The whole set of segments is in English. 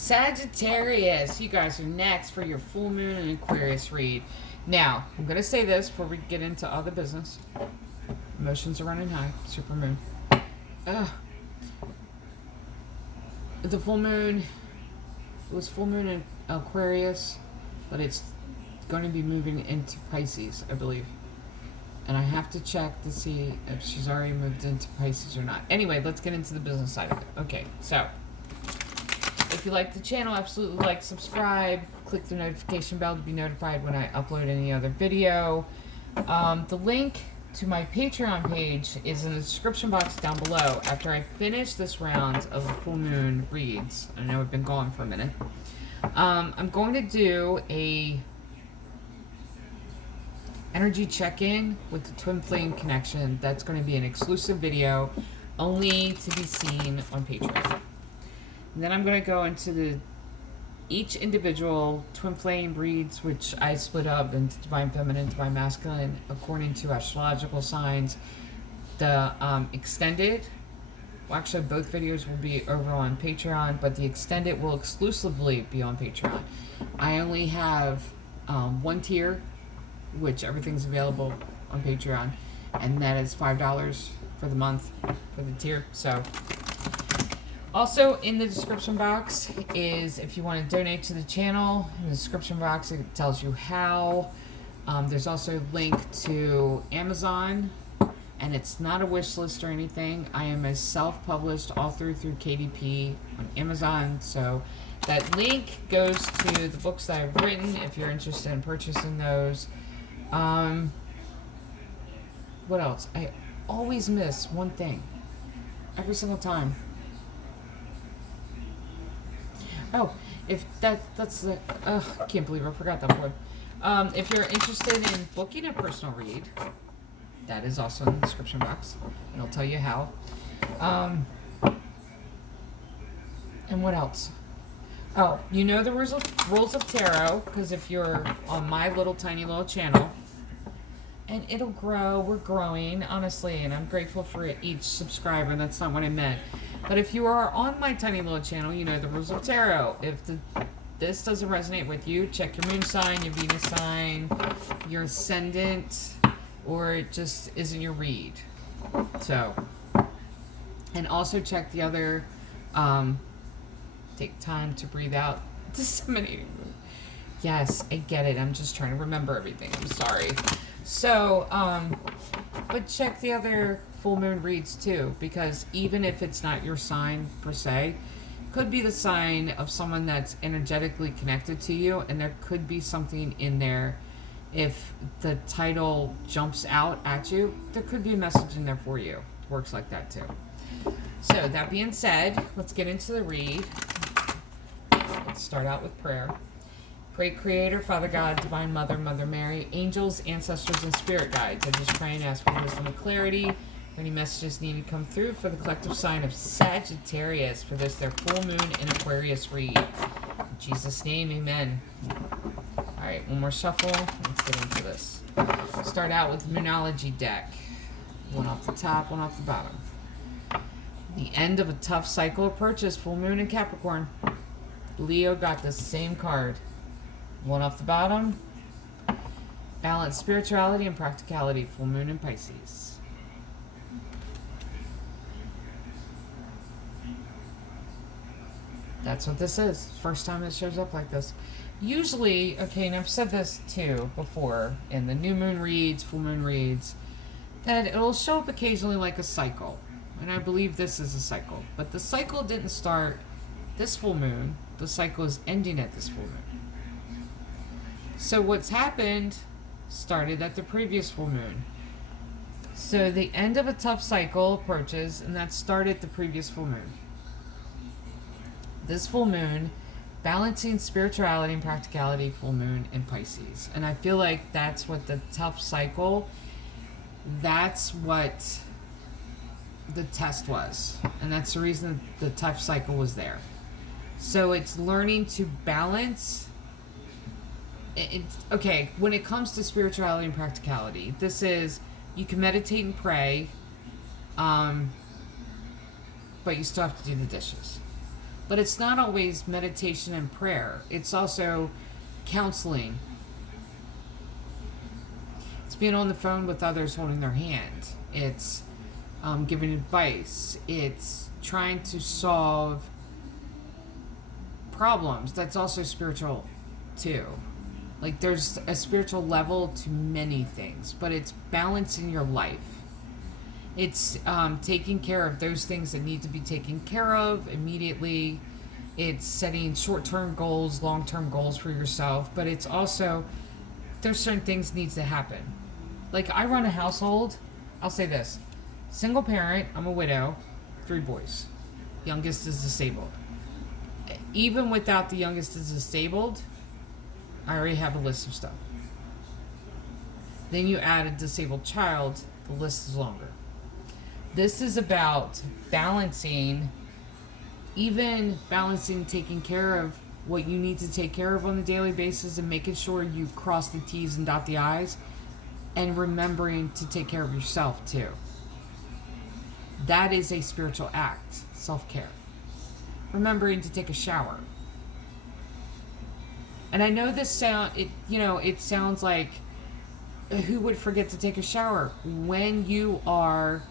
Sagittarius, you guys are next for your full moon and Aquarius read. Now, I'm going to say this before we get into other business. Emotions are running high. Super moon. The full moon, it was full moon in Aquarius, but it's going to be moving into Pisces, I believe. And I have to check to see if she's already moved into Pisces or not. Anyway, let's get into the business side of it. Okay, so if you like the channel, absolutely like, subscribe, click the notification bell to be notified when I upload any other video. The link to my Patreon page is in the description box down below. After I finish this round of the full moon reads, I know I've been gone for a minute, I'm going to do a energy check-in with the twin flame connection. That's going to be an exclusive video only to be seen on Patreon. And then I'm going to go into each individual twin flame reads, which I split up into divine feminine, divine masculine, according to astrological signs. The extended, well, actually both videos will be over on Patreon, but the extended will exclusively be on Patreon. I only have one tier, which everything's available on Patreon, and that is $5 for the month for the tier. So also in the description box is if you want to donate to the channel. In the description box it tells you how. There's also a link to Amazon, and it's not a wish list or anything. I am a self-published author through KDP on Amazon, so that link goes to the books that I've written if you're interested in purchasing those. What else? I always miss one thing every single time. Oh, if that's the, I can't believe I forgot that word. If you're interested in booking a personal read, that is also in the description box, and I'll tell you how. And what else? Oh, you know the rules of tarot, because if you're on my tiny little channel, and it'll grow, we're growing, honestly, and I'm grateful for each subscriber, that's not what I meant. But if you are on my tiny little channel, you know the rules of tarot. If this doesn't resonate with you, check your moon sign, your Venus sign, your ascendant, or it just isn't your read. So, and also check the other, take time to breathe out, disseminating. Yes, I get it. I'm just trying to remember everything. I'm sorry. So, but check the other full moon reads too, because even if it's not your sign per se, could be the sign of someone that's energetically connected to you, and there could be something in there. If the title jumps out at you, there could be a message in there for you. It works like that too. So that being said, let's get into the read. Let's start out with prayer. Great Creator, Father God, Divine Mother, Mother Mary, angels, ancestors, and spirit guides, I just pray and ask for wisdom and clarity. Any messages needed to come through for the collective sign of Sagittarius for this, their full moon and Aquarius read. In Jesus' name, amen. Alright, one more shuffle. Let's get into this. Start out with the Moonology deck. One off the top, one off the bottom. The end of a tough cycle approaches, full moon in Capricorn. Leo got the same card. One off the bottom. Balance, spirituality, and practicality, full moon in Pisces. That's what this is. First time it shows up like this. Usually, okay, and I've said this too before in the new moon reads, full moon reads, that it'll show up occasionally like a cycle. And I believe this is a cycle. But the cycle didn't start this full moon. The cycle is ending at this full moon. So what's happened started at the previous full moon. So the end of a tough cycle approaches, and that started the previous full moon. This full moon, balancing spirituality and practicality, full moon in Pisces. And I feel like that's what the tough cycle, that's what the test was. And that's the reason the tough cycle was there. So it's learning to balance. Okay, when it comes to spirituality and practicality, this is, you can meditate and pray, but you still have to do the dishes. But it's not always meditation and prayer. It's also counseling. It's being on the phone with others holding their hand. It's giving advice. It's trying to solve problems. That's also spiritual too. Like there's a spiritual level to many things, but it's balancing your life. It's taking care of those things that need to be taken care of immediately. It's setting short-term goals, long-term goals for yourself, but it's also, there's certain things needs to happen. Like I run a household, I'll say this, single parent, I'm a widow, 3 boys. Youngest is disabled. Even without the youngest is disabled, I already have a list of stuff. Then you add a disabled child, the list is longer. This is about balancing, even balancing taking care of what you need to take care of on a daily basis and making sure you cross the T's and dot the I's, and remembering to take care of yourself too. That is a spiritual act, self-care. Remembering to take a shower. And I know this it sounds like, who would forget to take a shower? When you are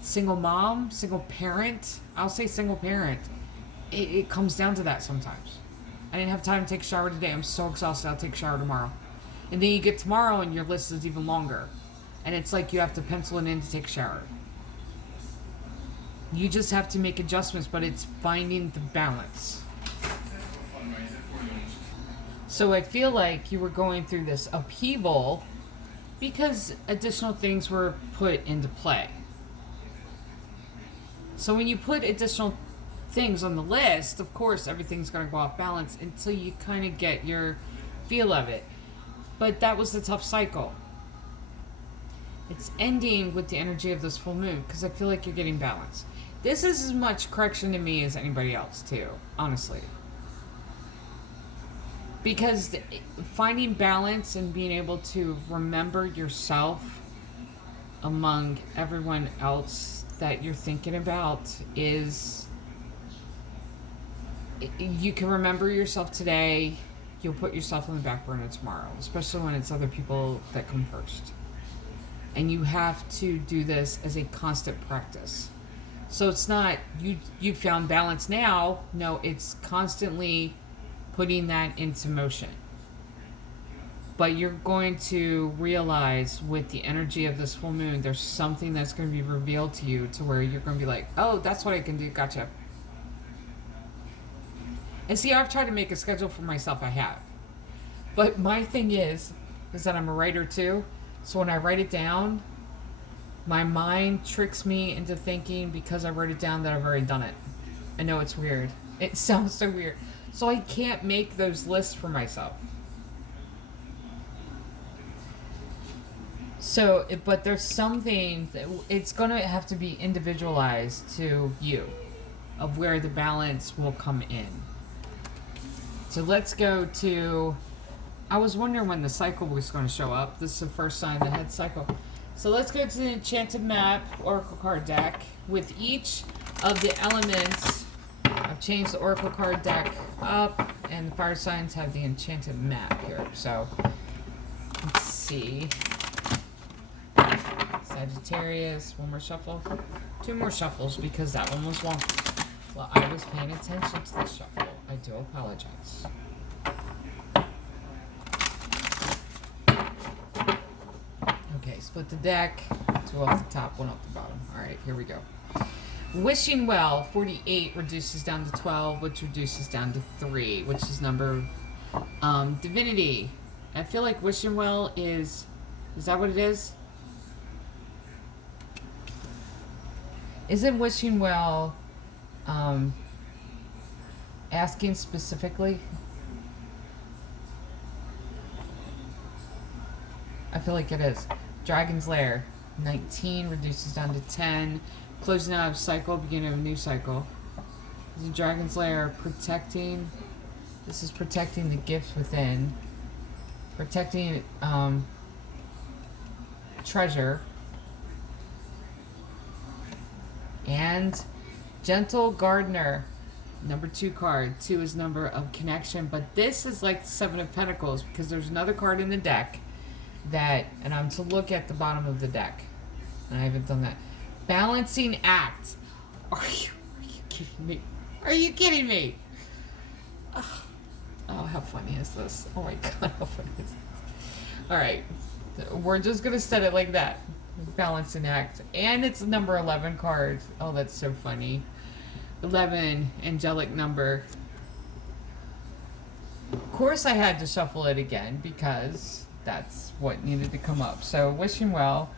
single mom, single parent, I'll say single parent, it comes down to that sometimes. I didn't have time to take a shower today. I'm so exhausted. I'll take a shower tomorrow. And then you get tomorrow and your list is even longer. And it's like you have to pencil it in to take a shower. You just have to make adjustments, but it's finding the balance. So I feel like you were going through this upheaval because additional things were put into play. So when you put additional things on the list, of course, everything's going to go off balance until you kind of get your feel of it. But that was the tough cycle. It's ending with the energy of this full moon because I feel like you're getting balance. This is as much correction to me as anybody else, too, honestly. Because finding balance and being able to remember yourself among everyone else that you're thinking about is, you can remember yourself today, you'll put yourself on the back burner tomorrow, especially when it's other people that come first. And you have to do this as a constant practice. So it's not, you found balance now. No, it's constantly putting that into motion. But you're going to realize with the energy of this full moon, there's something that's going to be revealed to you to where you're going to be like, oh, that's what I can do. Gotcha. And see, I've tried to make a schedule for myself. I have. But my thing is that I'm a writer too. So when I write it down, my mind tricks me into thinking because I wrote it down that I've already done it. I know it's weird. It sounds so weird. So I can't make those lists for myself. So, but there's something that it's going to have to be individualized to you of where the balance will come in. So let's go to, I was wondering when the cycle was going to show up. This is the first sign that had cycle. So let's go to the Enchanted Map Oracle card deck with each of the elements. I've changed the Oracle card deck up, and the fire signs have the Enchanted Map here. So let's see. Sagittarius, one more shuffle. 2 more shuffles because that one was long. Well, I was paying attention to the shuffle. I do apologize. Okay, split the deck. 2 off the top, 1 off the bottom. Alright, here we go. Wishing Well, 48 reduces down to 12, which reduces down to 3, which is number of divinity. I feel like Wishing Well is that what it is? Isn't Wishing Well asking specifically? I feel like it is. Dragon's Lair, 19 reduces down to 10. Closing out of cycle, beginning of a new cycle. The Dragon's Lair protecting. This is protecting the gifts within. Protecting treasure. And Gentle Gardener. Number 2 card. 2 is number of connection, but this is like the 7 of Pentacles because there's another card in the deck that, and I'm to look at the bottom of the deck, and I haven't done that. Balancing act. Are you kidding me? Are you kidding me? Oh, how funny is this? Oh my god, how funny is this? Alright, we're just gonna set it like that. Balancing act. And it's number 11 card. Oh, that's so funny. 11, angelic number. Of course I had to shuffle it again because that's what needed to come up. So, wishing well.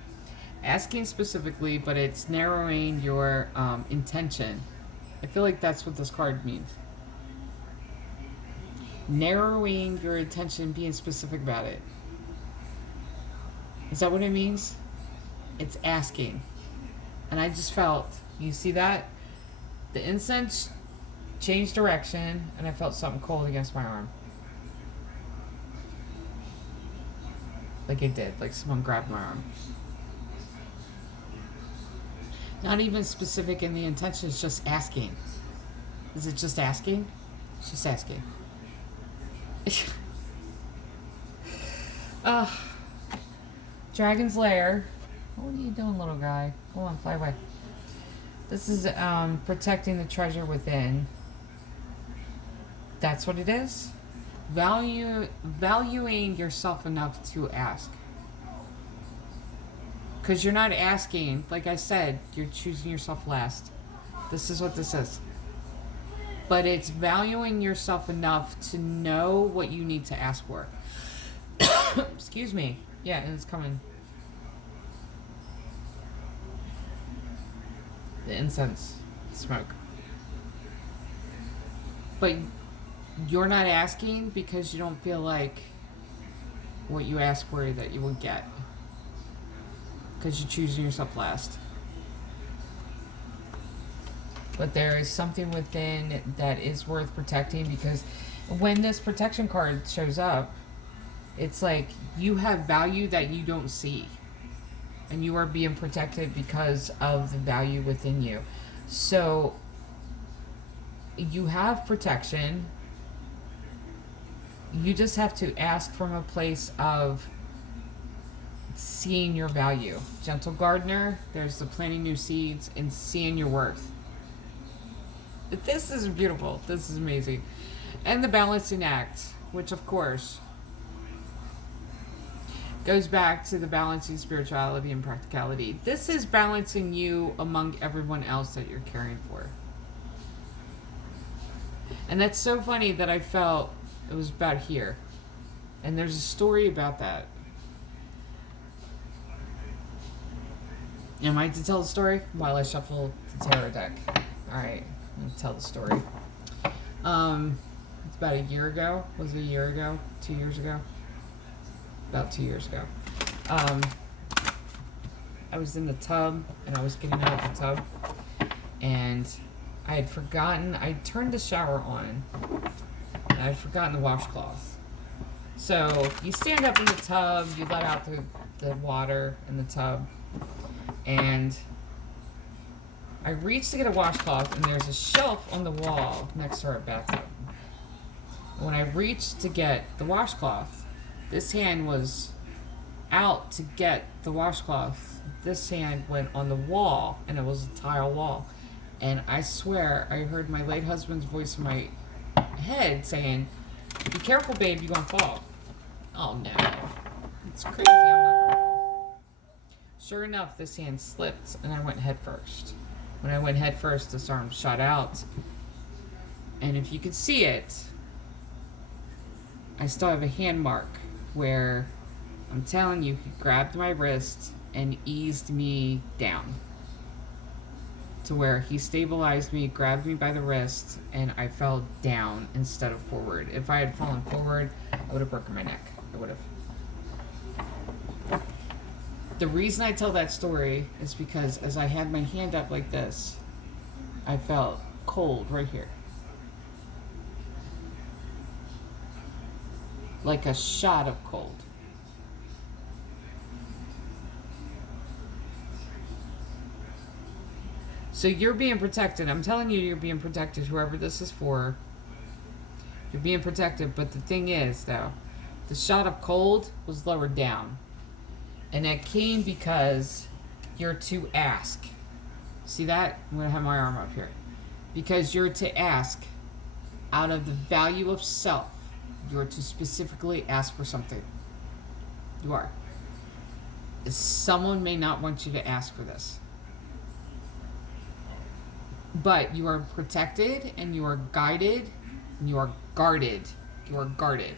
Asking specifically, but it's narrowing your intention. I feel like that's what this card means. Narrowing your intention, being specific about it. Is that what it means? It's asking. And I just felt, you see that? The incense changed direction, and I felt something cold against my arm. Like it did, like someone grabbed my arm. Not even specific in the intention, it's just asking. Is it just asking? It's just asking. Dragon's Lair. What are you doing, little guy? Go on, fly away. This is protecting the treasure within. That's what it is. Valuing yourself enough to ask. Because you're not asking, like I said, you're choosing yourself last. This is what this is. But it's valuing yourself enough to know what you need to ask for. Excuse me. Yeah, and it's coming. The incense smoke. But you're not asking because you don't feel like what you ask for that you will get. Because you're choosing yourself last. But there is something within that is worth protecting, because when this protection card shows up, it's like you have value that you don't see. And you are being protected because of the value within you. So you have protection. You just have to ask from a place of seeing your value. Gentle gardener, there's the planting new seeds and seeing your worth. This is beautiful. This is amazing. And the balancing act, which of course goes back to the balancing spirituality and practicality. This is balancing you among everyone else that you're caring for. And that's so funny that I felt it was about here. And there's a story about that. Am I to tell the story while I shuffle the tarot deck? Alright, I'm going to tell the story. It's about a year ago. Was it a year ago? 2 years ago? About 2 years ago. I was in the tub, and I was getting out of the tub, and I had forgotten, I turned the shower on, and I had forgotten the washcloth. So, you stand up in the tub, you let out the water in the tub, and I reached to get a washcloth, and there's a shelf on the wall next to our bathtub. When I reached to get the washcloth, this hand was out to get the washcloth. This hand went on the wall, and it was a tile wall. And I swear, I heard my late husband's voice in my head saying, "Be careful, babe, you're gonna fall." Oh no. It's crazy, I'm not gonna fall. Sure enough, this hand slipped, and I went head first. When I went head first, this arm shot out. And if you could see it, I still have a hand mark where, I'm telling you, he grabbed my wrist and eased me down to where he stabilized me, grabbed me by the wrist, and I fell down instead of forward. If I had fallen forward, I would have broken my neck. I would have. The reason I tell that story is because as I had my hand up like this, I felt cold right here. Like a shot of cold. So you're being protected. I'm telling you, you're being protected. Whoever this is for, you're being protected. But the thing is, though, the shot of cold was lowered down. And that came because you're to ask. See that? I'm going to have my arm up here. Because you're to ask out of the value of self. You're to specifically ask for something. You are. Someone may not want you to ask for this. But you are protected and you are guided and you are guarded. You are guarded.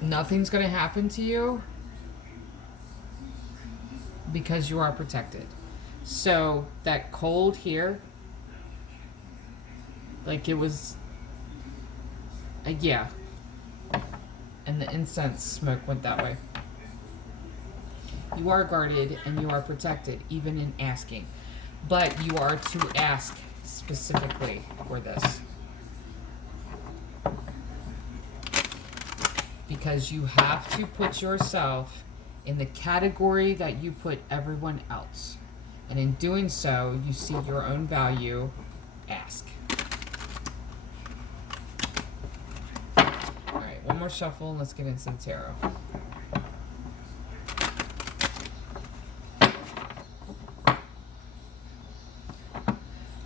Nothing's going to happen to you because you are protected. So that cold here, like it was, yeah. And the incense smoke went that way. You are guarded and you are protected, even in asking. But you are to ask specifically for this. Because you have to put yourself in the category that you put everyone else. And in doing so, you see your own value. Ask. Alright, one more shuffle and let's get into the tarot.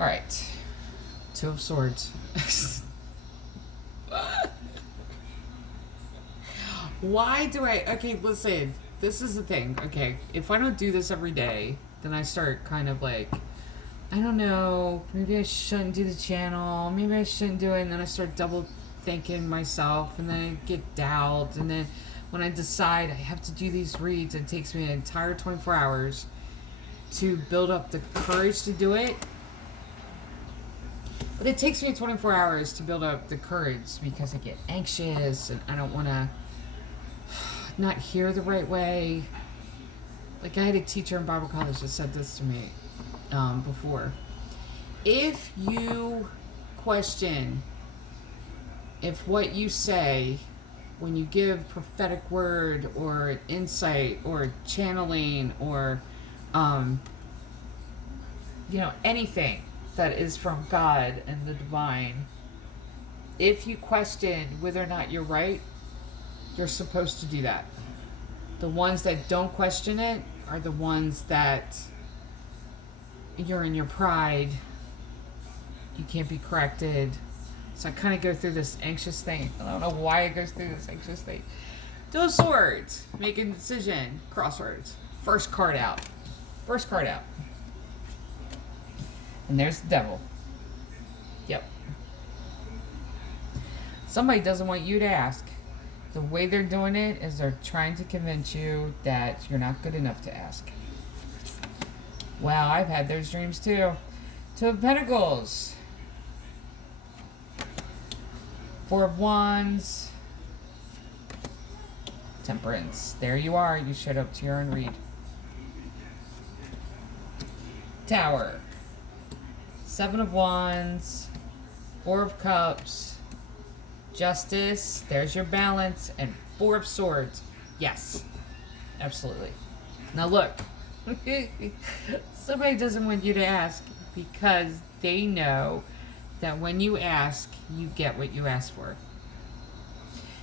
Alright. Two of Swords. Why do I... Okay, listen. This is the thing. Okay, if I don't do this every day, then I start kind of like, I don't know, maybe I shouldn't do the channel, maybe I shouldn't do it, and then I start double thinking myself, and then I get doubt, and then when I decide I have to do these reads, it takes me an entire 24 hours to build up the courage to do it. But it takes me 24 hours to build up the courage because I get anxious and I don't want to not hear the right way. Like I had a teacher in Bible college that said this to me before. If you question if what you say when you give prophetic word or insight or channeling or anything that is from God and the divine, if you question whether or not you're right, you're supposed to do that. The ones that don't question it are the ones that you're in your pride. You can't be corrected. So I kind of go through this anxious thing. I don't know why it goes through this anxious thing. Two of Swords. Make a decision. Crossroads. First card out. First card out. And there's the Devil. Yep. Somebody doesn't want you to ask. The way they're doing it is they're trying to convince you that you're not good enough to ask. Wow, I've had those dreams too. Two of Pentacles. Four of Wands. Temperance. There you are. You showed up to your own read. Tower. Seven of Wands. Four of Cups. Justice. There's your balance. And Four of Swords. Yes. Absolutely. Now look. Somebody doesn't want you to ask because they know that when you ask, you get what you ask for.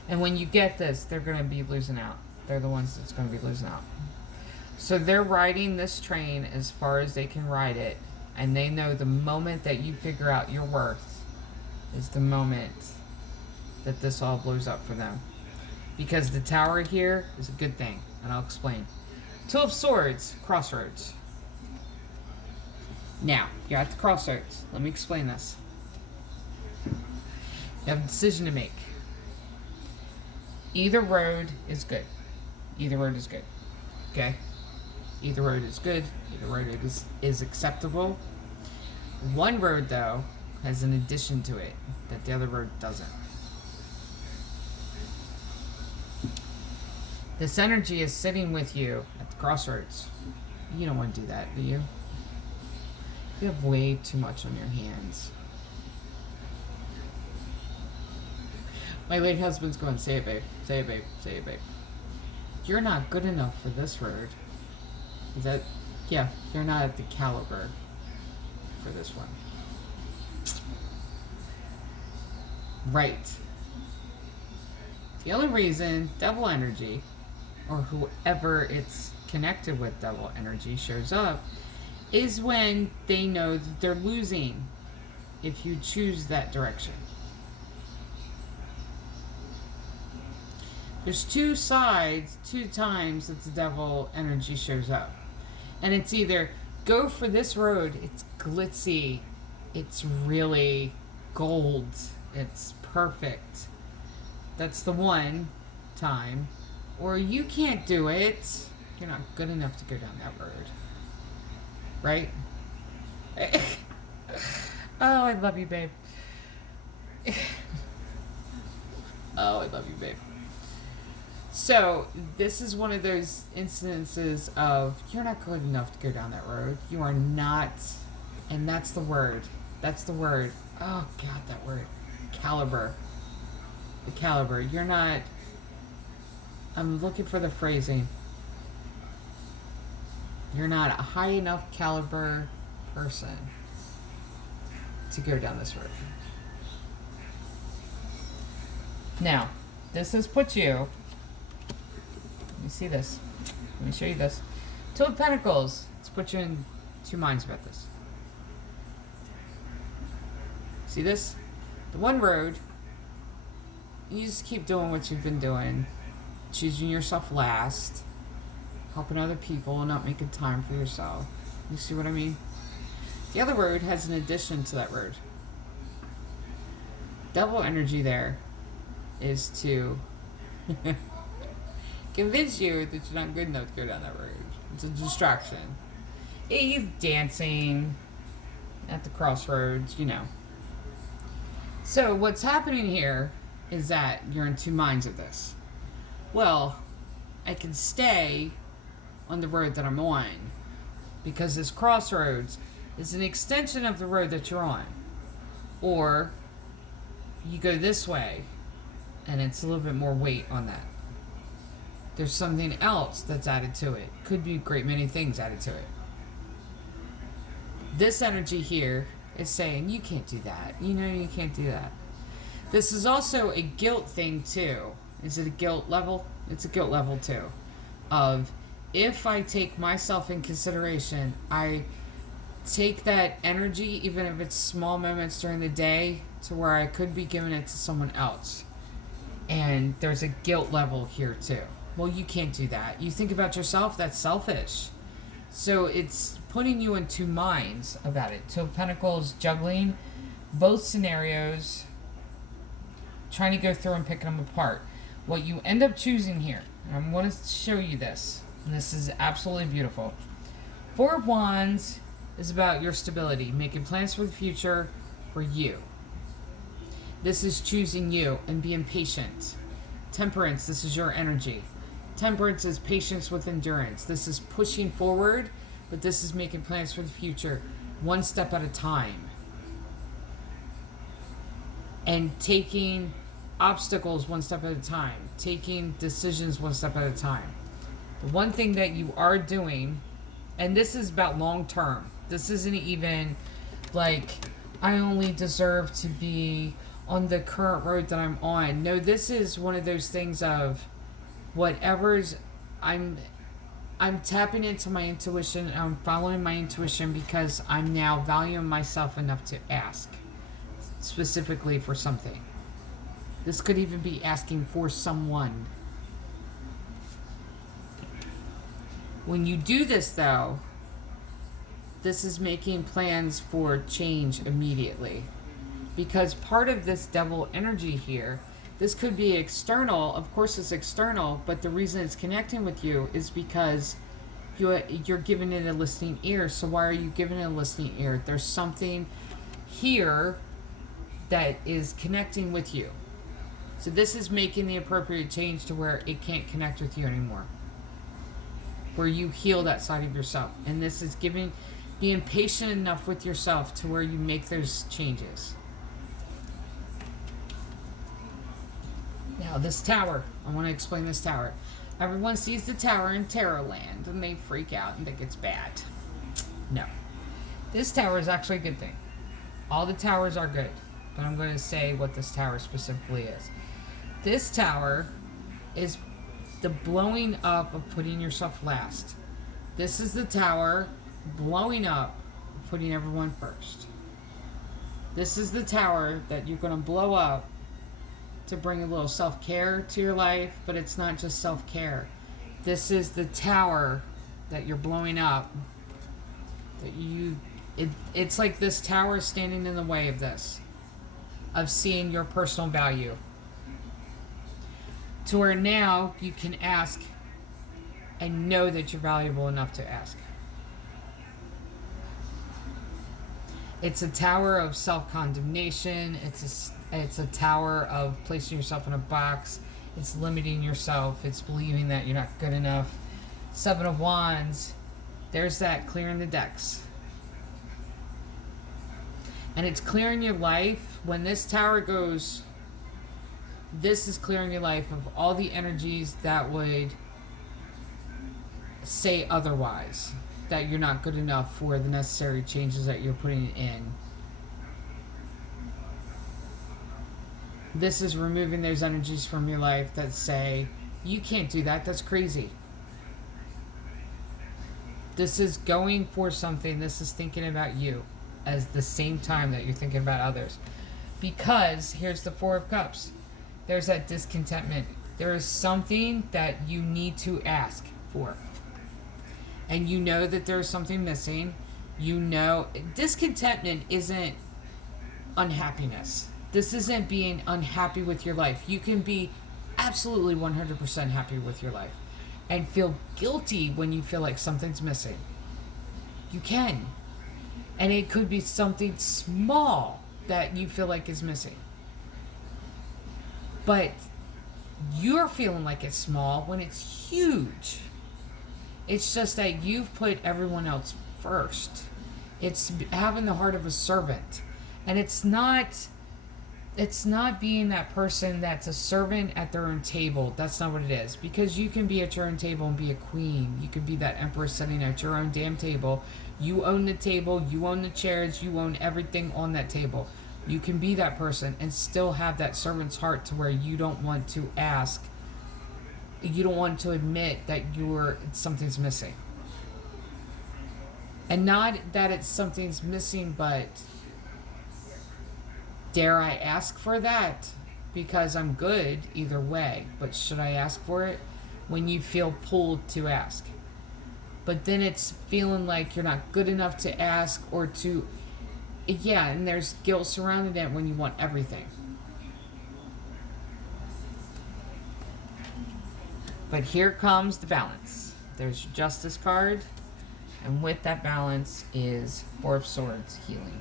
And when you get this, they're going to be losing out. They're the ones that's going to be losing out. So they're riding this train as far as they can ride it. And they know the moment that you figure out your worth is the moment that this all blows up for them. Because the Tower here is a good thing. And I'll explain. Two of Swords, crossroads. Now, you're at the crossroads. Let me explain this. You have a decision to make. Either road is good. Either road is good. Okay? Either road is good. Either road is acceptable. One road, though, has an addition to it that the other road doesn't. This energy is sitting with you at the crossroads. You don't want to do that, do you? You have way too much on your hands. My late husband's going, say it, babe. Say it, babe. Say it, babe. You're not good enough for this road. Is that Yeah, you're not at the caliber for this one. Right. The only reason devil energy, or whoever it's connected with devil energy, shows up is when they know that they're losing if you choose that direction. There's two sides, two times that the devil energy shows up. And it's either go for this road, it's glitzy, it's really gold, it's perfect. That's the one time. Or you can't do it, you're not good enough to go down that road. Right? Oh, I love you, babe. Oh, I love you, babe. So, this is one of those instances of you're not good enough to go down that road. You are not, and that's the word. That's the word. Oh, God, that word. Caliber. The caliber. You're not, I'm looking for the phrasing. You're not a high enough caliber person to go down this road. Now, this has put you, let me see this. Let me show you this. Two of Pentacles. It's put you in two minds about this. See this? The one road, you just keep doing what you've been doing. Choosing yourself last. Helping other people and not making time for yourself. You see what I mean? The other road has an addition to that road. Devil energy there is to convince you that you're not good enough to go down that road. It's a distraction. He's dancing at the crossroads, you know. So what's happening here is that you're in two minds of this. Well, I can stay on the road that I'm on because this crossroads is an extension of the road that you're on. Or you go this way and it's a little bit more weight on that. There's something else that's added to it. Could be a great many things added to it. This energy here is saying, you can't do that. You know you can't do that. This is also a guilt thing too. Is it a guilt level? It's a guilt level too. Of, if I take myself in consideration, I take that energy, even if it's small moments during the day, to where I could be giving it to someone else. And there's a guilt level here too. Well, you can't do that. You think about yourself, that's selfish. So it's putting you in two minds about it. Two of Pentacles, juggling both scenarios, trying to go through and picking them apart. What you end up choosing here, and I'm going to show you this, and this is absolutely beautiful. Four of Wands is about your stability, making plans for the future for you. This is choosing you and being patient. Temperance, this is your energy. Temperance is patience with endurance. This is pushing forward, but this is making plans for the future, one step at a time. And taking obstacles one step at a time. Taking decisions one step at a time. The one thing that you are doing, and this is about long term. This isn't even like, I only deserve to be on the current road that I'm on. No, this is one of those things of whatever's, I'm tapping into my intuition. I'm following my intuition because I'm now valuing myself enough to ask specifically for something. This could even be asking for someone. When you do this though, this is making plans for change immediately. Because part of this devil energy here, this could be external. Of course it's external, but the reason it's connecting with you is because you're giving it a listening ear. So why are you giving it a listening ear? There's something here that is connecting with you. So this is making the appropriate change to where it can't connect with you anymore. Where you heal that side of yourself. And this is being patient enough with yourself to where you make those changes. Now this tower, I want to explain this tower. Everyone sees the tower in Tarot land and they freak out and think it's bad. No. This tower is actually a good thing. All the towers are good, but I'm going to say what this tower specifically is. This tower is the blowing up of putting yourself last. This is the tower blowing up, putting everyone first. This is the tower that you're going to blow up to bring a little self-care to your life, but it's not just self-care. This is the tower that you're blowing up. It's like this tower is standing in the way of this, of seeing your personal value. To where now you can ask and know that you're valuable enough to ask. It's a tower of self-condemnation. It's a tower of placing yourself in a box. It's limiting yourself. It's believing that you're not good enough. Seven of Wands. There's that clearing the decks. And it's clearing your life. When this tower goes, this is clearing your life of all the energies that would say otherwise. That you're not good enough for the necessary changes that you're putting in. This is removing those energies from your life that say, you can't do that, that's crazy. This is going for something. This is thinking about you as the same time that you're thinking about others. Because here's the Four of Cups. There's that discontentment. There is something that you need to ask for. And you know that there's something missing. You know, discontentment isn't unhappiness. This isn't being unhappy with your life. You can be absolutely 100% happy with your life and feel guilty when you feel like something's missing. You can. And it could be something small that you feel like is missing. But you're feeling like it's small when it's huge. It's just that you've put everyone else first. It's having the heart of a servant. And it's not being that person that's a servant at their own table. That's not what it is. Because you can be at your own table and be a queen. You can be that empress sitting at your own damn table. You own the table. You own the chairs. You own everything on that table. You can be that person and still have that servant's heart to where you don't want to ask. You don't want to admit that something's missing. And not that it's something's missing, but dare I ask for that? Because I'm good either way. But should I ask for it? When you feel pulled to ask. But then it's feeling like you're not good enough to ask or to... Yeah, and there's guilt surrounding it when you want everything. But here comes the balance. There's your Justice card. And with that balance is Four of Swords, healing.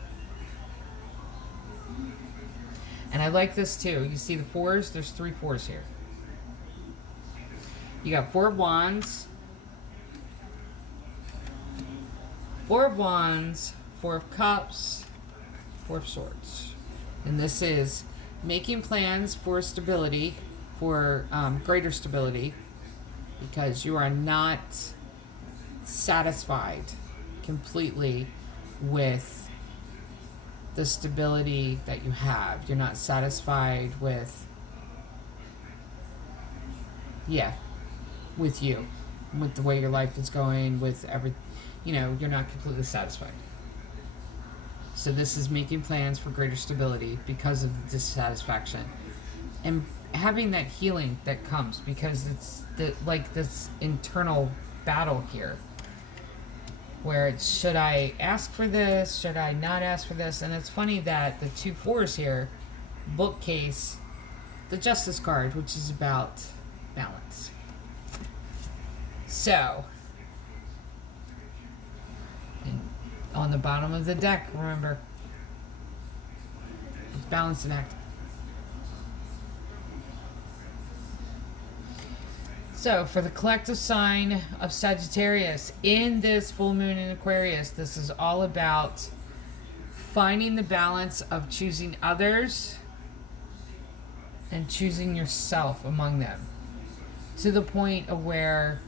And I like this too. You see the fours? There's 3 fours here. You got Four of Wands. Four of Wands. Four of Cups. Four of Swords. And this is making plans for stability. For greater stability. Because you are not satisfied completely with the stability that you have. You're not satisfied with you, with the way your life is going, with you're not completely satisfied. So this is making plans for greater stability because of the dissatisfaction. And having that healing that comes because it's this internal battle here. Where it's, should I ask for this? Should I not ask for this? And it's funny that the 2 fours here, bookcase, the Justice card, which is about balance. So, on the bottom of the deck, remember, it's balance and act. So, for the collective sign of Sagittarius, in this full moon in Aquarius, this is all about finding the balance of choosing others and choosing yourself among them. To the point of where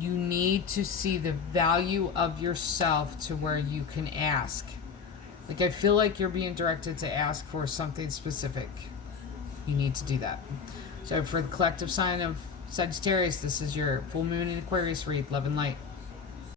You need to see the value of yourself to where you can ask. Like, I feel like you're being directed to ask for something specific. You need to do that. So for the collective sign of Sagittarius, this is your full moon in Aquarius read, love and light.